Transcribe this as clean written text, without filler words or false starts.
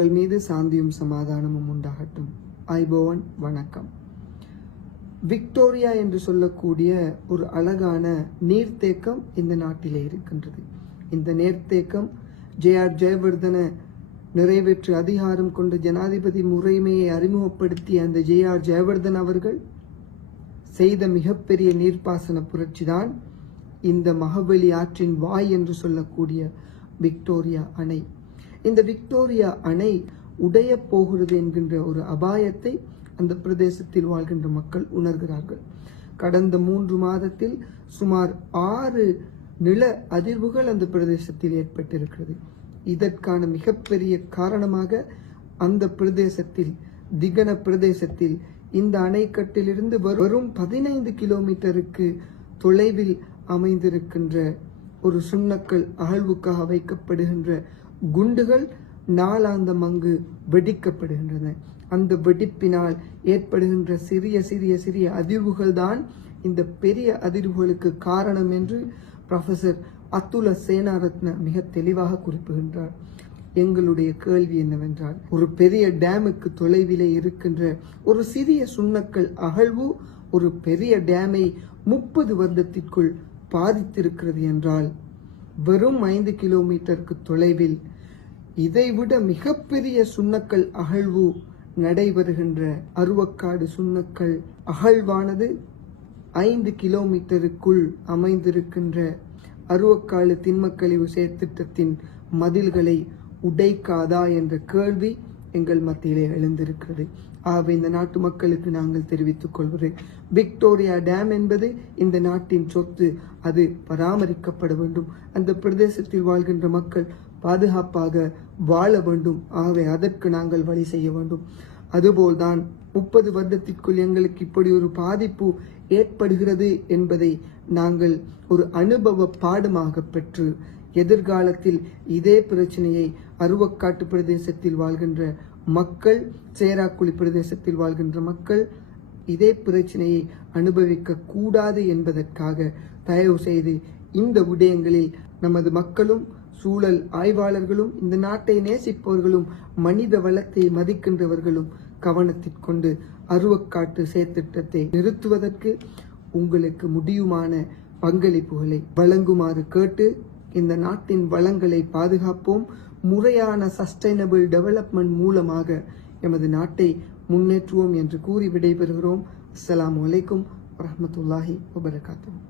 உங்கள் மீது சாந்தியும் சமாதானமும் உண்டாகட்டும். ஐபோவன் வணக்கம். விக்டோரியா என்று சொல்லக்கூடிய ஒரு அழகான நீர்த்தேக்கம் இந்த நாட்டிலே இருக்கின்றது. இந்த நீர்த்தேக்கம் ஜே.ஆர். ஜெயவர்தன நிறைவேற்று அதிகாரம் கொண்ட ஜனாதிபதி முறைமையை அறிமுகப்படுத்திய அந்த ஜே.ஆர். ஜெயவர்தன் அவர்கள் செய்த மிகப்பெரிய நீர்ப்பாசன புரட்சிதான் இந்த மகாபலி ஆற்றின் வாய் என்று சொல்லக்கூடிய விக்டோரியா அணை. இந்த விக்டோரியா அணை உடைய போகிறது என்கின்ற ஒரு அபாயத்தை அந்த பிரதேசத்தில் வாழ்கின்ற மக்கள் உணர்கிறார்கள். கடந்த 3 மாதத்தில் சுமார் 6 நில அதிர்வுகள் அந்த பிரதேசத்தில் ஏற்பட்டிருக்கிறது. இதற்கான மிகப்பெரிய காரணமாக அந்த பிரதேசத்தில் திகன பிரதேசத்தில் இந்த அணைக்கட்டிலிருந்து வரும் 15 கிலோமீட்டருக்கு தொலைவில் அமைந்திருக்கின்ற ஒரு சுண்ணக்கல் அகழ்வுக்காக வைக்கப்படுகின்ற குண்டுகள் நாளாந்தம் அங்கு வெடிக்கப்படுகின்றன. அந்த வெடிப்பினால் ஏற்படுகின்ற சிறிய அதிர்வுகள் தான் இந்த பெரிய அதிர்வுகளுக்கு காரணம் என்று ப்ரொஃபசர் அத்துல சேனாரத்ன மிக தெளிவாக குறிப்பிடுகின்றார். எங்களுடைய கேள்வி என்னவென்றால், ஒரு பெரிய டேமுக்கு தொலைவிலே இருக்கின்ற ஒரு சிறிய சுண்ணக்கல் அகழ்வு ஒரு பெரிய டேமை 30 வருடத்திற்குள் பாதித்திருக்கிறது என்றால், வெறும் 5 கிலோமீட்டருக்கு தொலைவில் இதைவிட மிகப்பெரிய சுண்ணக்கல் அகழ்வு நடைபெறுகின்ற அருவக்காடு சுண்ணக்கல் அகழ்வானது 5 கிலோமீட்டருக்குள் அமைந்திருக்கின்ற அருவக்காடு திண்மக்கழிவு செயற்திட்டத்தின் மதில்களை உடைக்காதா என்ற கேள்வி எங்கள் மத்தியிலே எழுந்திருக்கிறது. ஆகவே இந்த நாட்டு மக்களுக்கு நாங்கள் தெரிவித்துக் கொள்வது, விக்டோரியா டேம் என்பது இந்த நாட்டின் சொத்து. அது பராமரிக்கப்பட வேண்டும். அந்த பிரதேசத்தில் வாழ்கின்ற மக்கள் பாதுகாப்பாக வாழ வேண்டும். ஆகவே அதற்கு நாங்கள் வழி செய்ய வேண்டும். அதுபோல்தான் 30 வருடத்திற்குள் எங்களுக்கு இப்படி ஒரு பாதிப்பு ஏற்படுகிறது என்பதை நாங்கள் ஒரு அனுபவ பாடமாக பெற்று எதிர்காலத்தில் இதே பிரச்சனையை அருவக்காட்டு பிரதேசத்தில் வாழ்கின்ற மக்கள், சேராக்குழி பிரதேசத்தில் வாழ்கின்ற மக்கள் இதே பிரச்சனையை அனுபவிக்க கூடாது என்பதற்காக தயவு செய்து இந்த விடயங்களில் நமது மக்களும் சூழல் ஆய்வாளர்களும் இந்த நாட்டை நேசிப்பவர்களும் மனித வளத்தை மதிக்கின்றவர்களும் கவனத்திற்கொண்டு அருவக்காட்டு செயற்திட்டத்தை நிறுத்துவதற்கு உங்களுக்கு முடியுமான பங்களிப்புகளை வழங்குமாறு கேட்டு இந்த நாட்டின் வளங்களை பாதுகாப்போம். முறையான சஸ்டைனபிள் டெவலப்மெண்ட் மூலமாக எமது நாட்டை முன்னேற்றுவோம் என்று கூறி விடைபெறுகிறோம். அஸ்ஸலாமு அலைக்கும் வரஹ்மத்துல்லாஹி வபரகாத்துஹு.